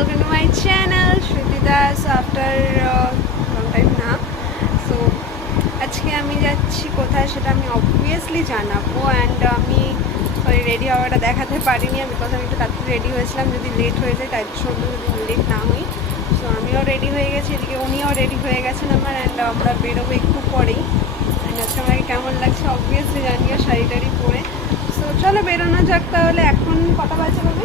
welcome to my channel Shritidas after long time না। So আজকে আমি যাচ্ছি কোথায় সেটা আমি অবভিয়াসলি জানাবো। অ্যান্ড আমি রেডি হওয়াটা দেখাতে পারিনি বিকজ আমি একটু তাড়াতাড়ি রেডি হয়েছিলাম, যদি লেট হয়ে যায় তাই জন্য, যদি লেট না হই। সো আমিও রেডি হয়ে গেছি, এদিকে উনিও রেডি হয়ে গেছেন আমার। অ্যান্ড আমরা বেরোবো একটু পরেই। অ্যান্ড আজকে আমাকে কেমন লাগছে অবভিয়াসলি জানিও শাড়ি টাড়ি পরে। সো চলো বেরোনো যাক তাহলে। এখন কটা বাজে হবে?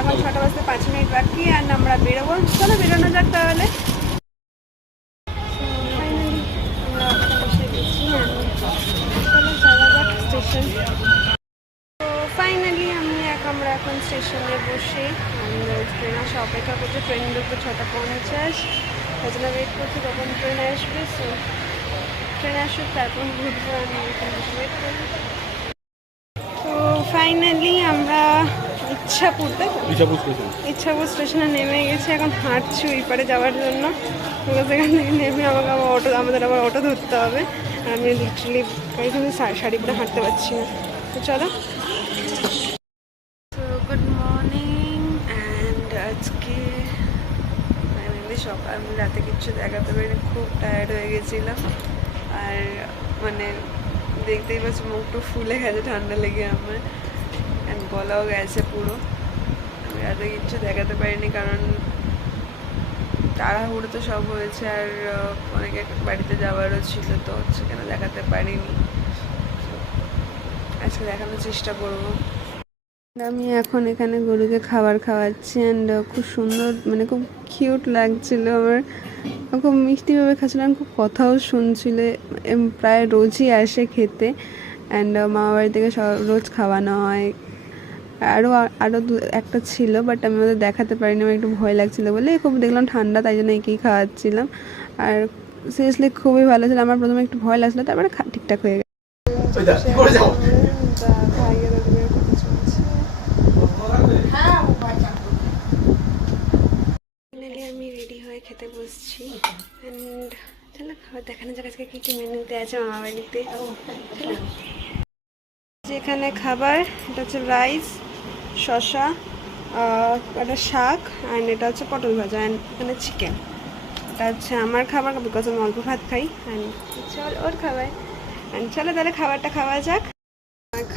এখন 6টা বাজতে 5 মিনিট বাকি। আর আমরা বেরোবো, চলো বেরোনো যাক তাহলে। ফাইনালি আমরা এখন স্টেশনে বসে ট্রেন আসা অপেক্ষা করছি। ট্রেন ঢুকবে 6:50, তাই জন্য ওয়েট করছি কখন ট্রেন আসবে। সো ট্রেন আসুক তারপর ঘুরবো, আমি এখন বসে ওয়েট করবো। তো ফাইনালি আমরা ইচ্ছাপুর স্টেশনে নেমে গেছি। এখন হাঁটছি ওই পারে যাওয়ার জন্য। সেখান থেকে নেমে আমাদের আবার অটো ধরতে হবে। আর আমি লিটারালি এখানে শাড়ি পরে হাঁটতে পারছি না। তো চলো। তো গুড মর্নিং। অ্যান্ড আজকে সকাল রাতে কিচ্ছু দেখাতে পারিনি, খুব টায়ার্ড হয়ে গেছিলাম। আর মানে দেখতেই পাচ্ছি মুখটা ফুলে গেছে ঠান্ডা লেগে আমার, অ্যান্ড গলাও গেছে পুরো। আমি রাতে কিচ্ছু দেখাতে পারিনি কারণ তাড়াহুড়ো তো সব হয়েছে, আর অনেকে বাড়িতে যাওয়ারও ছিল, তো সেখানে দেখাতে পারিনি। আজকে দেখানোর চেষ্টা করবো। আমি এখন এখানে গরুকে খাবার খাওয়াচ্ছি। অ্যান্ড খুব সুন্দর, মানে খুব কিউট লাগছিল আমার। খুব মিষ্টিভাবে খাচ্ছিলাম, খুব কথাও শুনছিল। প্রায় রোজই আসে খেতে। অ্যান্ড মামা বাড়ি থেকে রোজ খাওয়ানো হয়। আরও একটা ছিল, বাট আমি ওদের দেখাতে পারিনি, আমার একটু ভয় লাগছিলো বলে। খুব দেখলাম ঠান্ডা, তাই জন্য একেই খাওয়াচ্ছিলাম। আর সিরিয়াসলি খুবই ভালো ছিল। আমার প্রথমে একটু ভয় লাগছিলো, তারপরে ঠিকঠাক হয়ে গেছে। আমি রেডি হয়ে খেতে বসছি। অ্যান্ড চলো খাবার দেখানো যাক আজকে কী কী মেনুতে আছে মামা বাড়িতে। যেখানে খাবার, এটা হচ্ছে রাইস, শসা, একটা শাক, অ্যান্ড এটা হচ্ছে পটল ভাজা, অ্যান্ড এখানে চিকেন। এটা হচ্ছে আমার খাবার বিকজ আমি অল্প ভাত খাই, অ্যান্ড চল ওর খাবার। অ্যান্ড চলো তাহলে খাবারটা খাওয়া যাক।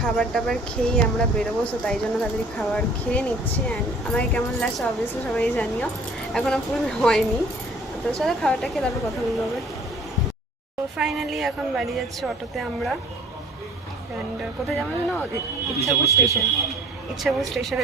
খাবার টাবার খেয়েই আমরা বেরোবো, সো তাই জন্য তাড়াতাড়ি খাবার খেয়ে নিচ্ছি। অ্যান্ড আমাকে কেমন লাগছে অবভিয়াসলি সবাই জানিও, এখনও পুরো হয়নি। তো চলো খাবারটা খেয়ে তারপর কথা বলতে হবে। তো ফাইনালি এখন বাড়ি যাচ্ছি অটোতে আমরা। অ্যান্ড কোথায় যাবো জানো? ইচ্ছাপুর স্টেশনে